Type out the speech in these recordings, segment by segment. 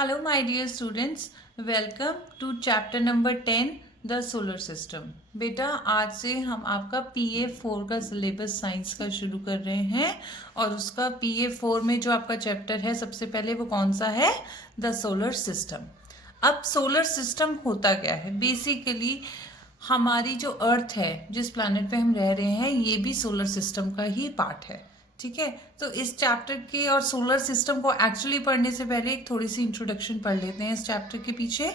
Hello, my dear students. Welcome to chapter number 10, the solar system. बेटा आज से हम आपका PA4 का सिलेबस साइंस का शुरू कर रहे हैं और उसका PA4 में जो आपका चैप्टर है सबसे पहले वो कौन सा है? The solar system. अब सोलर सिस्टम होता क्या है? बेसिकली हमारी जो अर्थ है, जिस प्लैनेट पे हम रह रहे हैं, ये भी सोलर सिस्टम का ही पार्ट है। ठीक है, तो इस चैप्टर के और सोलर सिस्टम को एक्चुअली पढ़ने से पहले एक थोड़ी सी इंट्रोडक्शन पढ़ लेते हैं इस चैप्टर के पीछे।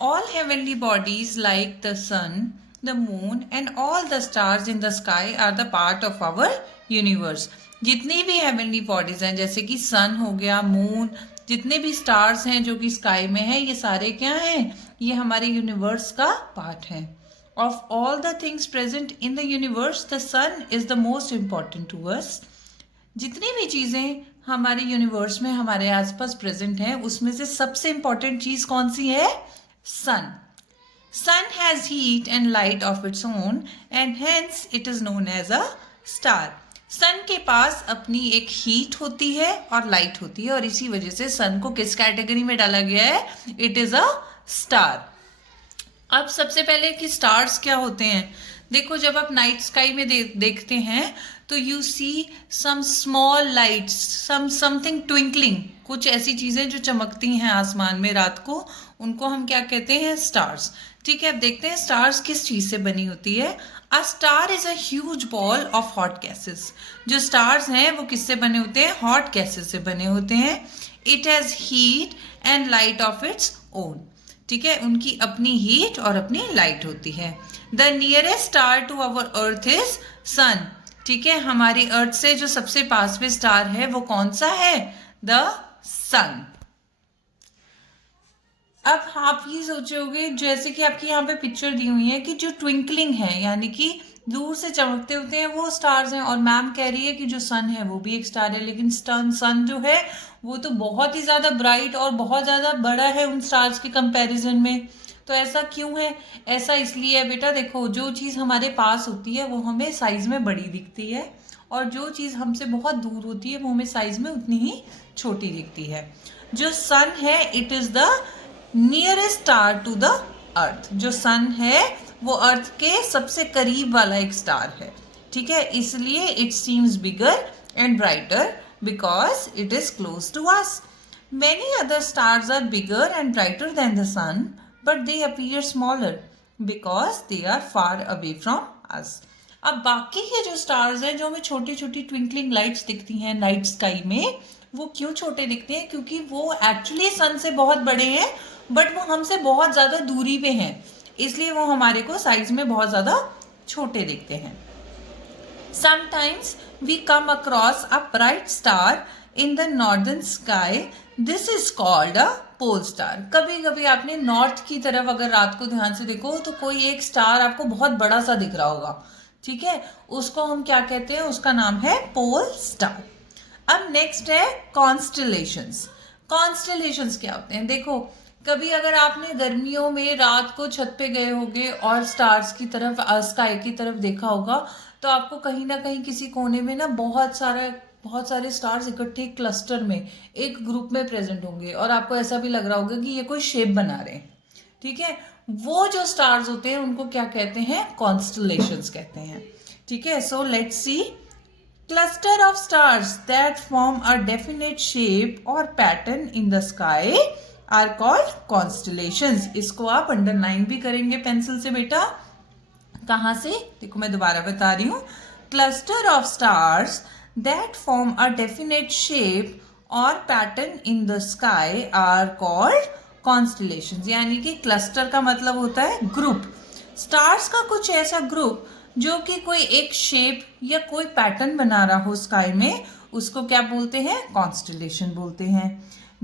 All heavenly bodies like the sun, the moon and all the stars in the sky are the part of our universe. जितनी भी हेवनली बॉडीज हैं, जैसे कि सन हो गया, मून, जितने भी स्टार्स हैं जो कि स्काई में है, ये सारे क्या हैं? ये हमारे यूनिवर्स का पार्ट है। Of all the things present in the universe, the sun is the most important to us. जितनी भी चीज़ें हमारे यूनिवर्स में हमारे आसपास प्रेजेंट हैं, उसमें से सबसे इंपॉर्टेंट चीज़ कौन सी है? Sun. Sun has heat and light of its own and hence it is known as a star. Sun के पास अपनी एक हीट होती है और लाइट होती है और इसी वजह से सन को किस कैटेगरी में डाला गया है? It is a star. अब सबसे पहले कि स्टार्स क्या होते हैं। देखो, जब आप नाइट स्काई में देखते हैं तो you see some small lights, something twinkling, कुछ ऐसी चीज़ें जो चमकती हैं आसमान में रात को, उनको हम क्या कहते हैं? स्टार्स। ठीक है, अब देखते हैं स्टार्स किस चीज़ से बनी होती है। A star is a huge ball of hot gases. जो स्टार्स हैं वो किससे बने होते हैं? हॉट गैसेस से बने होते हैं। It has heat and light of its own. ठीक है, उनकी अपनी हीट और अपनी लाइट होती है। The nearest star to our earth is sun. ठीक है, हमारी अर्थ से जो सबसे पास में स्टार है वो कौन सा है? द सन। अब आप ये सोचोगे, जैसे कि आपकी यहाँ पे पिक्चर दी हुई है, कि जो ट्विंकलिंग है यानी कि दूर से चमकते होते हैं वो स्टार्स हैं, और मैम कह रही है कि जो सन है वो भी एक स्टार है, लेकिन सन जो है वो तो बहुत ही ज़्यादा ब्राइट और बहुत ज़्यादा बड़ा है उन स्टार्स के कंपैरिजन में। तो ऐसा क्यों है? ऐसा इसलिए है बेटा, देखो, जो चीज़ हमारे पास होती है वो हमें साइज़ में बड़ी दिखती है और जो चीज़ हमसे बहुत दूर होती है वो हमें साइज़ में उतनी ही छोटी दिखती है। जो सन है, it is the nearest star to the earth. जो सन है वो अर्थ के सबसे करीब वाला एक स्टार है। ठीक है, इसलिए it seems bigger and brighter because it is close to us. Many other stars are bigger and brighter than the sun, but they appear smaller because they are far away from us. अब बाकी के जो stars हैं, जो हमें छोटी छोटी twinkling lights दिखती हैं नाइट स्काई में, वो क्यों छोटे दिखते हैं? क्योंकि वो एक्चुअली सन से बहुत बड़े हैं, बट वो हमसे बहुत ज़्यादा दूरी पे हैं, इसलिए वो हमारे को साइज में बहुत ज़्यादा छोटे दिखते हैं। Sometimes we come across a bright star in the northern sky. This is called a pole star. कभी कभी आपने नॉर्थ की तरफ अगर रात को ध्यान से देखो तो कोई एक स्टार आपको बहुत बड़ा सा दिख रहा होगा। ठीक है, उसको हम क्या कहते हैं? उसका नाम है पोल स्टार। अब नेक्स्ट है कॉन्स्टलेशंस। कॉन्स्टलेशंस क्या होते हैं? देखो, कभी अगर आपने गर्मियों में रात को छत पे गए होगे और स्टार्स की तरफ, स्काई की तरफ देखा होगा, तो आपको कहीं ना कहीं किसी कोने में ना बहुत सारे स्टार्स इकट्ठे क्लस्टर में, एक ग्रुप में प्रेजेंट होंगे और आपको ऐसा भी लग रहा होगा कि ये कोई शेप बना रहे हैं। ठीक है, वो जो स्टार्स होते हैं उनको क्या कहते हैं? कॉन्स्टलेशंस कहते हैं। ठीक है, so let's see. Cluster of stars that form a definite shape or pattern in the sky are called constellations. इसको आप अंडरलाइन भी करेंगे पेंसिल से बेटा। कहाँ से? देखो, मैं दोबारा बता रही हूँ। Cluster of stars that form a definite shape or pattern in the sky are called constellations. यानी कि क्लस्टर का मतलब होता है ग्रुप। स्टार्स का कुछ ऐसा ग्रुप जो कि कोई एक शेप या कोई पैटर्न बना रहा हो स्काई में, उसको क्या बोलते हैं? कॉन्स्टलेशन बोलते हैं।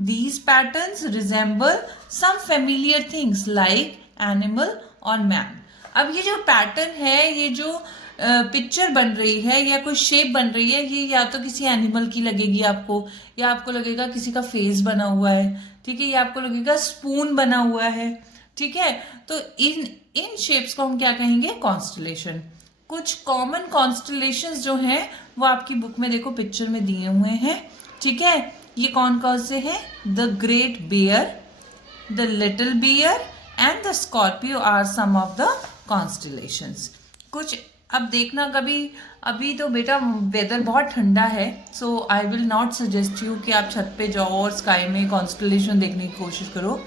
These patterns resemble some familiar things like animal और मैन। अब ये जो पैटर्न है, ये जो पिक्चर बन रही है या कोई शेप बन रही है, ये या तो किसी एनिमल की लगेगी आपको, या आपको लगेगा किसी का फेस बना हुआ है। ठीक है, या आपको लगेगा स्पून बना हुआ है। ठीक है, तो इन शेप्स को हम क्या कहेंगे? कॉन्स्टलेशन। कुछ कॉमन कॉन्स्टलेशंस जो हैं वो आपकी बुक में देखो पिक्चर में दिए हुए हैं। ठीक है, ये कौन कौन से हैं? The great bear, the little bear and the Scorpio are some of the constellations. कुछ अब देखना कभी, अभी तो बेटा वेदर बहुत ठंडा है, so I will not suggest you कि आप छत पे जाओ और स्काई में कॉन्स्टलेशन देखने की कोशिश करो।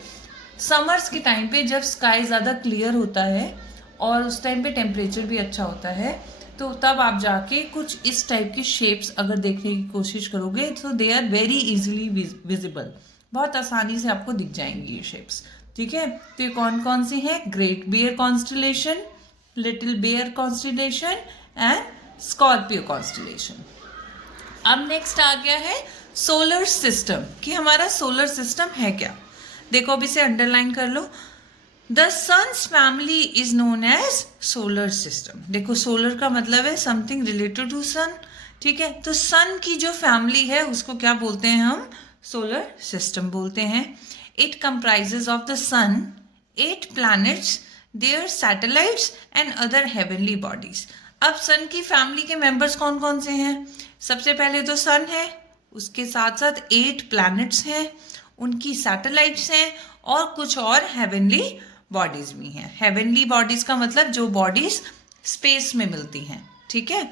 समर्स के टाइम पे जब स्काई ज़्यादा क्लियर होता है और उस टाइम पे टेम्परेचर भी अच्छा होता है, तो तब आप जाके कुछ इस टाइप की शेप्स अगर देखने की कोशिश करोगे तो they are very easily visible, बहुत आसानी से आपको दिख जाएंगी ये शेप्स। ठीक है, तो ये कौन कौन सी है? Great bear constellation, little bear constellation and Scorpio constellation. अब नेक्स्ट आ गया है सोलर सिस्टम, कि हमारा सोलर सिस्टम है क्या। देखो अब इसे अंडरलाइन कर लो। The sun's family is known as solar system. देखो सोलर का मतलब है समथिंग रिलेटेड टू सन। ठीक है, तो सन की जो फैमिली है उसको क्या बोलते हैं हम? सोलर सिस्टम बोलते हैं। It comprises of the sun, 8 planets, their satellites and other heavenly bodies। अब सन की फैमिली के मेंबर्स कौन कौन से हैं? सबसे पहले तो सन है, उसके साथ साथ 8 planets हैं, उनकी सैटेलाइट्स हैं और कुछ और हेवनली बॉडीज भी हैं। हेवनली बॉडीज का मतलब जो बॉडीज स्पेस में मिलती हैं। ठीक है,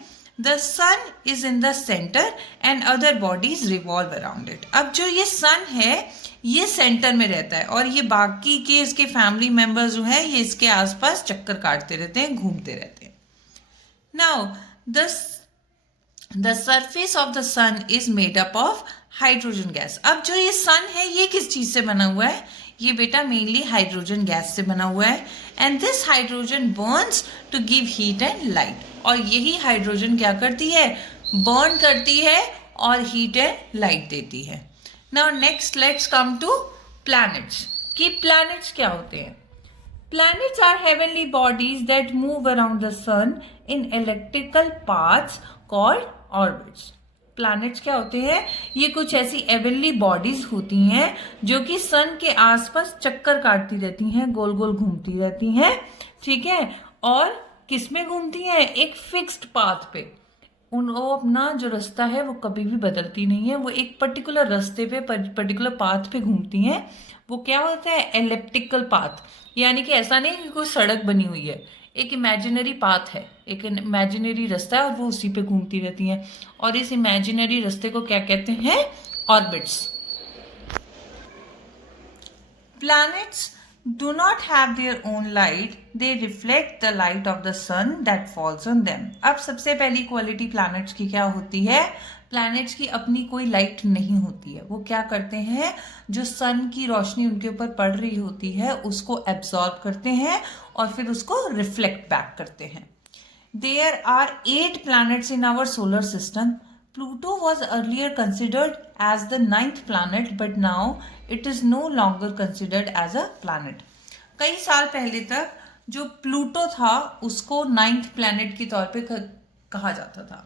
the sun is in the centre and other bodies revolve around it. अब जो ये सन है ये सेंटर में रहता है और ये बाकी के इसके फैमिली मेंबर्स जो है ये इसके आसपास चक्कर काटते रहते हैं, घूमते रहते हैं। Now the surface of the sun is made up of hydrogen gas. अब जो ये सन है ये किस चीज से बना हुआ है? ये बेटा मेनली हाइड्रोजन गैस से बना हुआ है। And this hydrogen burns to give heat and light. और यही हाइड्रोजन क्या करती है? बर्न करती है और हीट एंड लाइट देती है। Now next let's come to planets, कि प्लैनेट्स क्या होते हैं। Planets are heavenly bodies that move around the sun in elliptical paths called orbits। Planets क्या होते हैं? ये कुछ ऐसी heavenly bodies होती हैं जो कि सन के आसपास चक्कर काटती रहती हैं, गोल गोल घूमती रहती हैं। ठीक है, और किस में घूमती हैं? एक फिक्स्ड पाथ पे। वो अपना जो रास्ता है वो कभी भी बदलती नहीं है, वो एक पर्टिकुलर रास्ते पे पर्टिकुलर पाथ पे घूमती हैं। वो क्या होता है? एलिप्टिकल पाथ, यानी कि ऐसा नहीं कि कोई सड़क बनी हुई है, एक इमेजिनरी पाथ है, एक इमेजिनरी रास्ता है और वो उसी पे घूमती रहती हैं। और इस इमेजिनरी रास्ते को क्या कहते हैं? Orbits. Planets do not have their own light, they reflect the light of the sun that falls on them। अब सबसे पहली क्वालिटी प्लैनेट्स की क्या होती है? प्लैनेट्स की अपनी कोई लाइट नहीं होती है। वो क्या करते हैं? जो सन की रोशनी उनके ऊपर पड़ रही होती है उसको एब्जॉर्ब करते हैं और फिर उसको रिफ्लेक्ट बैक करते हैं। There are 8 planets in our solar system। Pluto was earlier considered as the 9th planet, but now it is no longer considered as a planet। कई साल पहले तक जो प्लूटो था उसको 9th planet के तौर पे कहा जाता था।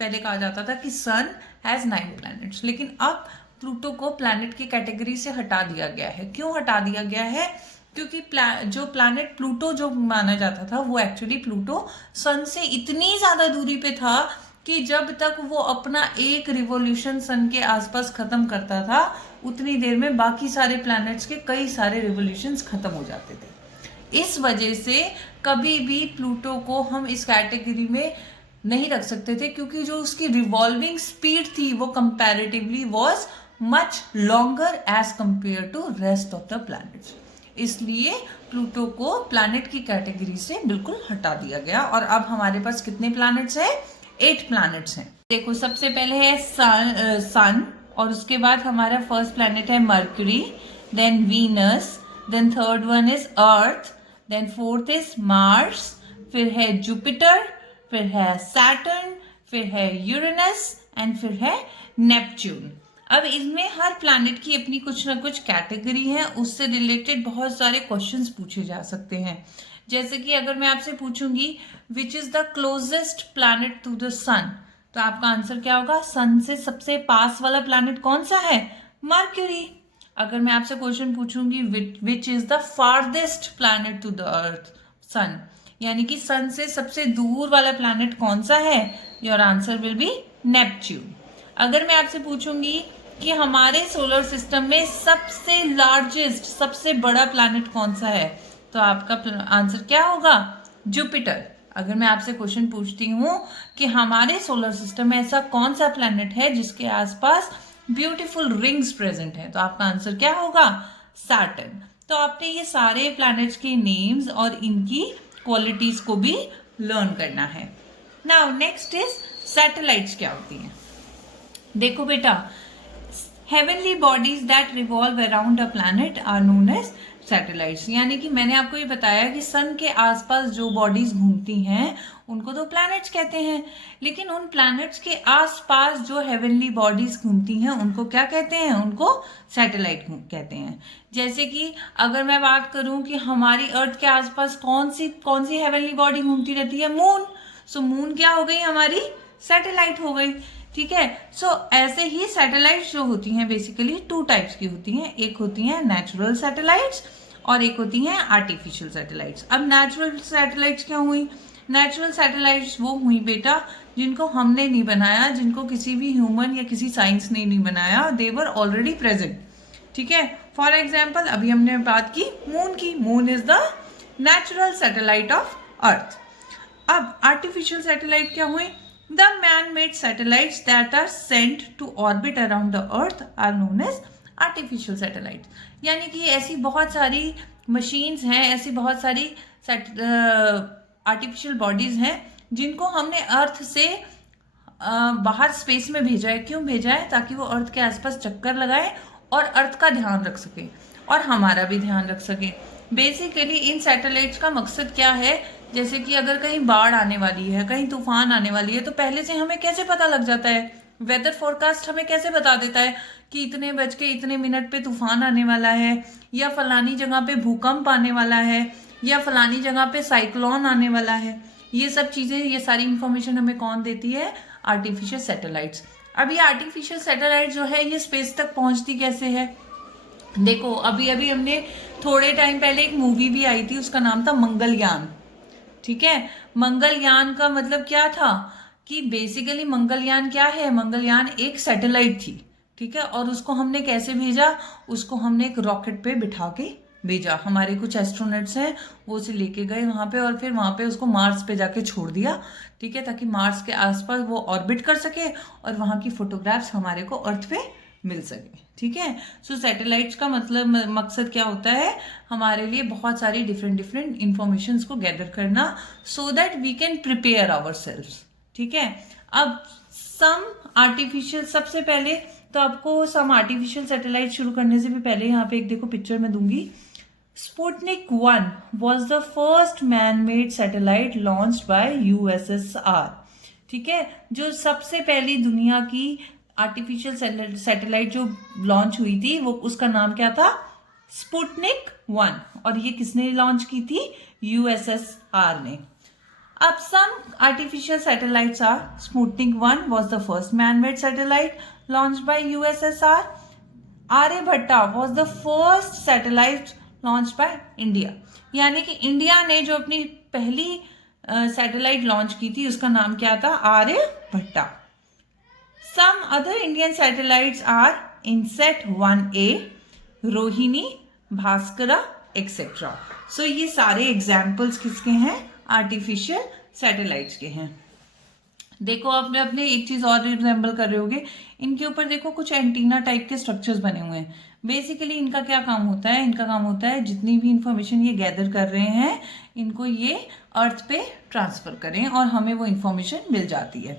पहले कहा जाता था कि सन हैज 9 planets, लेकिन अब प्लूटो को प्लैनेट की कैटेगरी से हटा दिया गया है। क्यों हटा दिया गया है? क्योंकि जो प्लैनेट प्लूटो जो माना जाता था वो एक्चुअली प्लूटो सन से इतनी ज़्यादा दूरी पे था कि जब तक वो अपना एक रिवॉल्यूशन सन के आसपास खत्म करता था उतनी देर में बाकी सारे प्लैनेट्स के कई सारे रिवॉल्यूशंस खत्म हो जाते थे। इस वजह से कभी भी प्लूटो को हम इस कैटेगरी में नहीं रख सकते थे, क्योंकि जो उसकी रिवॉल्विंग स्पीड थी वो comparatively was much longer as compare to rest of the planets. इसलिए प्लूटो को प्लैनेट की कैटेगरी से बिल्कुल हटा दिया गया। और अब हमारे पास कितने प्लैनेट्स हैं? 8 प्लैनेट्स हैं। देखो सबसे पहले है सन और उसके बाद हमारा फर्स्ट प्लैनेट है Mercury, then Venus, then third one is Earth, then fourth is Mars, फिर है जुपिटर, फिर है सैटर्न, फिर है यूरेनस एंड फिर है नेपच्यून। अब इसमें हर प्लैनेट की अपनी कुछ ना कुछ कैटेगरी है, उससे रिलेटेड बहुत सारे क्वेश्चंस पूछे जा सकते हैं। जैसे कि अगर मैं आपसे पूछूंगी which is the closest planet to the sun, तो आपका आंसर क्या होगा? सन से सबसे पास वाला प्लैनेट कौन सा है? मर्क्यूरी। अगर मैं आपसे क्वेश्चन पूछूंगी which is the farthest planet to the earth, sun, यानी कि सन से सबसे दूर वाला प्लैनेट कौन सा है? Your answer will be Neptune. अगर मैं आपसे पूछूंगी कि हमारे सोलर सिस्टम में सबसे लार्जेस्ट, सबसे बड़ा प्लैनेट कौन सा है, तो आपका आंसर क्या होगा, जुपिटर। अगर मैं आपसे क्वेश्चन पूछती हूँ कि हमारे सोलर सिस्टम में ऐसा कौन सा प्लैनेट है जिसके आसपास ब्यूटीफुल रिंग्स प्रेजेंट है, तो आपका आंसर क्या होगा, सैटर्न। तो आपने ये सारे प्लैनेट्स के नेम्स और इनकी क्वालिटीज को भी लर्न करना है। नाउ नेक्स्ट इज सैटेलाइट्स क्या होती हैं। देखो बेटा, heavenly bodies that revolve around a planet are known as satellites. यानी कि मैंने आपको ये बताया कि सन के आसपास जो बॉडीज घूमती हैं उनको तो प्लैनेट्स कहते हैं, लेकिन उन प्लैनेट्स के आसपास जो हेवनली बॉडीज घूमती हैं उनको क्या कहते हैं, उनको सैटेलाइट कहते हैं। जैसे कि अगर मैं बात करूं कि हमारी अर्थ के आसपास कौन सी हेवनली बॉडी घूमती रहती है, मून। सो मून क्या हो गई, हमारी सैटेलाइट हो गई। ठीक है, सो ऐसे ही सैटेलाइट्स जो होती हैं बेसिकली टू टाइप्स की होती हैं, एक होती हैं नेचुरल सैटेलाइट्स और एक होती हैं आर्टिफिशियल सैटेलाइट्स। अब नेचुरल सैटेलाइट्स क्या हुई, नेचुरल सैटेलाइट्स वो हुई बेटा जिनको हमने नहीं बनाया, जिनको किसी भी ह्यूमन या किसी साइंस ने नहीं बनाया, दे वर ऑलरेडी प्रेजेंट। ठीक है, फॉर एग्जाम्पल अभी हमने बात की मून की, moon is the natural satellite of earth. अब आर्टिफिशियल सैटेलाइट क्या हुई, the man made satellites that are sent to orbit around the earth are known as artificial satellites. यानी कि ऐसी बहुत सारी मशीन्स हैं, ऐसी बहुत सारी आर्टिफिशियल बॉडीज हैं जिनको हमने अर्थ से बाहर स्पेस में भेजा है। क्यों भेजा है, ताकि वो अर्थ के आसपास चक्कर लगाए और अर्थ का ध्यान रख सके और हमारा भी ध्यान रख सके। बेसिकली इन सैटेलाइट्स का मकसद क्या है, जैसे कि अगर कहीं बाढ़ आने वाली है, कहीं तूफान आने वाली है, तो पहले से हमें कैसे पता लग जाता है, वेदर फोरकास्ट हमें कैसे बता देता है कि इतने बज के इतने मिनट पे तूफान आने वाला है, या फलानी जगह पे भूकंप आने वाला है, या फलानी जगह पे साइक्लोन आने वाला है। ये सब चीज़ें, ये सारी इंफॉर्मेशन हमें कौन देती है, आर्टिफिशियल सैटेलाइट्स। अब ये आर्टिफिशियल सैटेलाइट जो है ये स्पेस तक पहुंचती कैसे है, देखो अभी अभी हमने थोड़े टाइम पहले एक मूवी भी आई थी, उसका नाम था मंगलयान। ठीक है, मंगलयान का मतलब क्या था कि बेसिकली मंगलयान क्या है, मंगलयान एक सैटेलाइट थी। ठीक है, और उसको हमने कैसे भेजा, उसको हमने एक रॉकेट पे बिठा के भेजा। हमारे कुछ एस्ट्रोनॉट्स हैं, वो उसे लेके गए वहां पे और फिर वहां पे उसको मार्स पे जाके छोड़ दिया। ठीक है, ताकि मार्स के आसपास वो ऑर्बिट कर सके और वहां की फोटोग्राफ्स हमारे को अर्थ पे मिल सके। ठीक है, सो सैटेलाइट्स का मतलब मकसद क्या होता है, हमारे लिए बहुत सारी डिफरेंट इंफॉर्मेशन को गैदर करना, so that we can prepare ourselves. ठीक है, अब सम आर्टिफिशियल, सबसे पहले तो आपको सम आर्टिफिशियल सैटेलाइट शुरू करने से भी पहले यहाँ पे एक देखो पिक्चर में दूंगी। Sputnik 1 was the first man made satellite launched by USSR। ठीक है, जो सबसे पहली दुनिया की आर्टिफिशियल सैटेलाइट जो लॉन्च हुई थी वो, उसका नाम क्या था, स्पुतनिक 1, और ये किसने लॉन्च की थी, USSR ने। अब some artificial satellites are, Sputnik 1 was the first man made satellite launch by USSR। Aryabhata was the first satellite launch by India. यानी कि इंडिया ने जो अपनी पहली सैटेलाइट लॉन्च की थी उसका नाम क्या था, Aryabhatta. Some other Indian satellites are INSAT 1A, Rohini, Bhaskara, etc. So ये सारे एग्जाम्पल्स किसके हैं, आर्टिफिशियल सैटेलाइट्स के हैं। देखो आपने अपने एक चीज और रिजेंबल कर रहे होगे, इनके ऊपर देखो कुछ एंटीना टाइप के स्ट्रक्चर्स बने हुए हैं। बेसिकली इनका क्या काम होता है, इनका काम होता है जितनी भी इंफॉर्मेशन ये गैदर कर रहे हैं इनको ये अर्थ पे ट्रांसफर करें और हमें वो इंफॉर्मेशन मिल जाती है।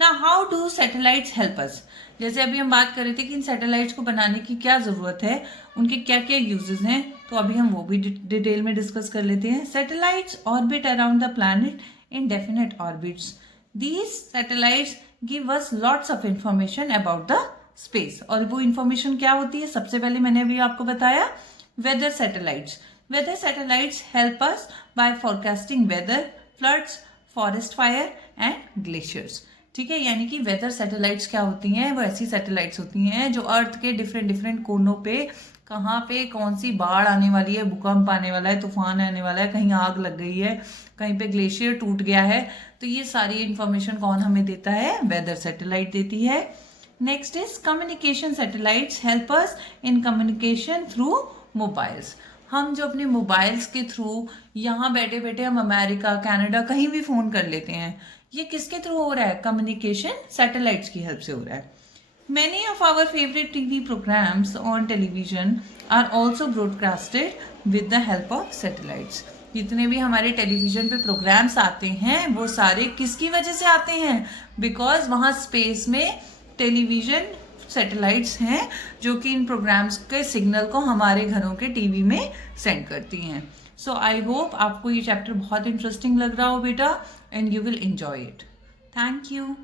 ना हाउ डू सैटेलाइट्स हेल्प अस, जैसे अभी हम बात कर रहे थे कि इन सैटेलाइट्स को बनाने की क्या ज़रूरत है, उनके क्या क्या यूजेस हैं, तो अभी हम वो भी डिटेल में डिस्कस कर लेते हैं। Satellites orbit around the planet in definite orbits. These satellites give us lots of information about the space. और वो इंफॉर्मेशन क्या होती है, सबसे पहले मैंने अभी आपको बताया weather satellites. Weather satellites help us by forecasting weather, floods, forest fire and glaciers. ठीक है, यानी कि वेदर सैटेलाइट्स क्या होती हैं, वो ऐसी सैटेलाइट्स होती हैं जो अर्थ के डिफरेंट कोनों पे कहाँ पे कौन सी बाढ़ आने वाली है, भूकंप आने वाला है, तूफान आने वाला है, कहीं आग लग गई है, कहीं पे ग्लेशियर टूट गया है, तो ये सारी इंफॉर्मेशन कौन हमें देता है, वेदर सैटेलाइट देती है। Next is communication satellites help us in communication through mobiles. हम जो अपने मोबाइल्स के थ्रू यहाँ बैठे बैठे हम अमेरिका कनाडा कहीं भी फ़ोन कर लेते हैं, ये किसके थ्रू हो रहा है? कम्युनिकेशन सैटेलाइट्स की हेल्प से हो रहा है। Many of our favorite TV programs on television are also broadcasted with the help of satellites. जितने भी हमारे टेलीविज़न पे प्रोग्राम्स आते हैं वो सारे किसकी वजह से आते हैं? बिकॉज वहाँ स्पेस में टेलीविज़न सैटेलाइट्स हैं जो कि इन प्रोग्राम्स के सिग्नल को हमारे घरों के टीवी में सेंड करती हैं। सो आई होप आपको ये चैप्टर बहुत इंटरेस्टिंग लग रहा हो बेटा, and you will enjoy it. Thank you.